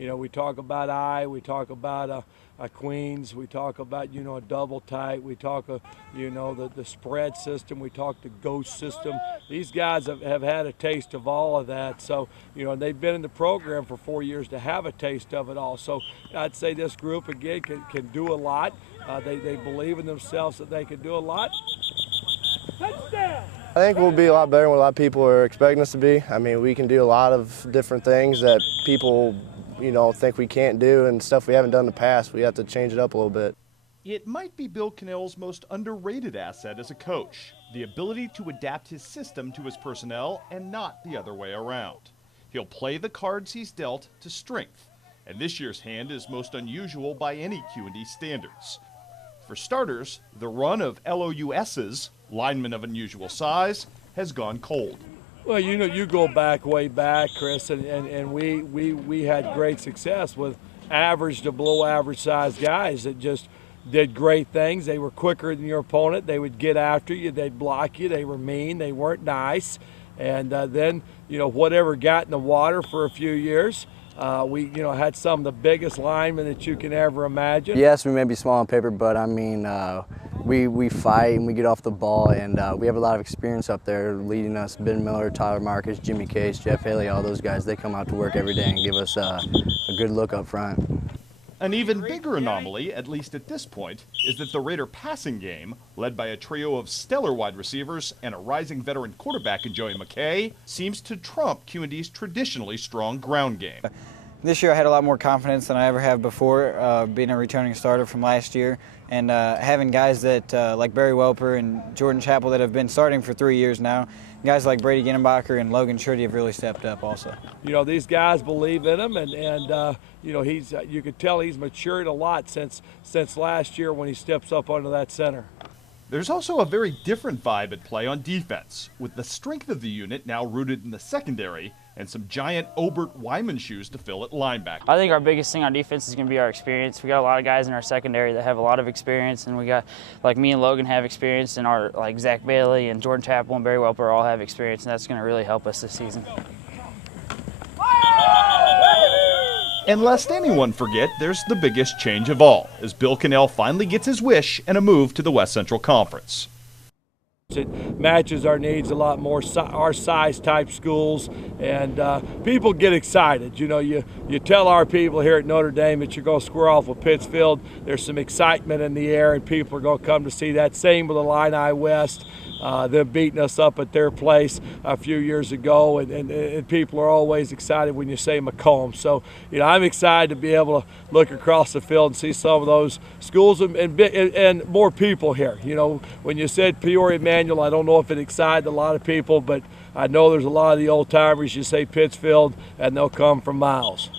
You know, we talk about I, we talk about a Queens, we talk about, you know, a double tight, we talk, you know, the spread system, we talk the ghost system. These guys have had a taste of all of that. So, you know, they've been in the program for 4 years to have a taste of it all. So I'd say this group, again, can do a lot. They believe in themselves that they can do a lot. Touchdown! I think we'll be a lot better than what a lot of people are expecting us to be. I mean, we can do a lot of different things that people, you know, think we can't do, and stuff we haven't done in the past. We have to change it up a little bit. It might be Bill Cannell's most underrated asset as a coach, the ability to adapt his system to his personnel and not the other way around. He'll play the cards he's dealt to strength, and this year's hand is most unusual by any Q&D standards. For starters, the run of LOUS's, linemen of unusual size, has gone cold. Well, you know, you go back, way back, Chris, and we had great success with average to below average size guys that just did great things. They were quicker than your opponent. They would get after you. They'd block you. They were mean. They weren't nice. And then, you know, whatever got in the water for a few years, we, you know, had some of the biggest linemen that you can ever imagine. Yes, we may be small on paper, but I mean, we fight and we get off the ball, and we have a lot of experience up there leading us. Ben Miller, Tyler Marcus, Jimmy Case, Jeff Haley, all those guys, they come out to work every day and give us a good look up front. An even bigger anomaly, at least at this point, is that the Raider passing game, led by a trio of stellar wide receivers and a rising veteran quarterback in Joey McKay, seems to trump Q&D's traditionally strong ground game. This year I had a lot more confidence than I ever have before, being a returning starter from last year, and having guys that like Barry Welper and Jordan Chappell that have been starting for 3 years now. Guys like Brady Ginnenbacher and Logan Shurdy have really stepped up also. You know, these guys believe in him, and you know, you could tell he's matured a lot since last year when he steps up onto that center. There's also a very different vibe at play on defense, with the strength of the unit now rooted in the secondary and some giant Obert Wyman shoes to fill at linebacker. I think our biggest thing on defense is going to be our experience. We got a lot of guys in our secondary that have a lot of experience, and we got, like me and Logan have experience, and our, like Zach Bailey and Jordan Chappell and Barry Welper all have experience, and that's going to really help us this season. And lest anyone forget, there's the biggest change of all, as Bill Cannell finally gets his wish and a move to the West Central Conference. It matches our needs a lot more, our size type schools, and people get excited. You know, you tell our people here at Notre Dame that you're going to square off with Pittsfield. There's some excitement in the air, and people are going to come to see that. Same with the Illini West. Them beating us up at their place a few years ago, and people are always excited when you say Macomb. So, you know, I'm excited to be able to look across the field and see some of those schools and more people here. You know, when you said Peoria Manual, I don't know if it excited a lot of people, but I know there's a lot of the old timers. You say Pittsfield, and they'll come from miles.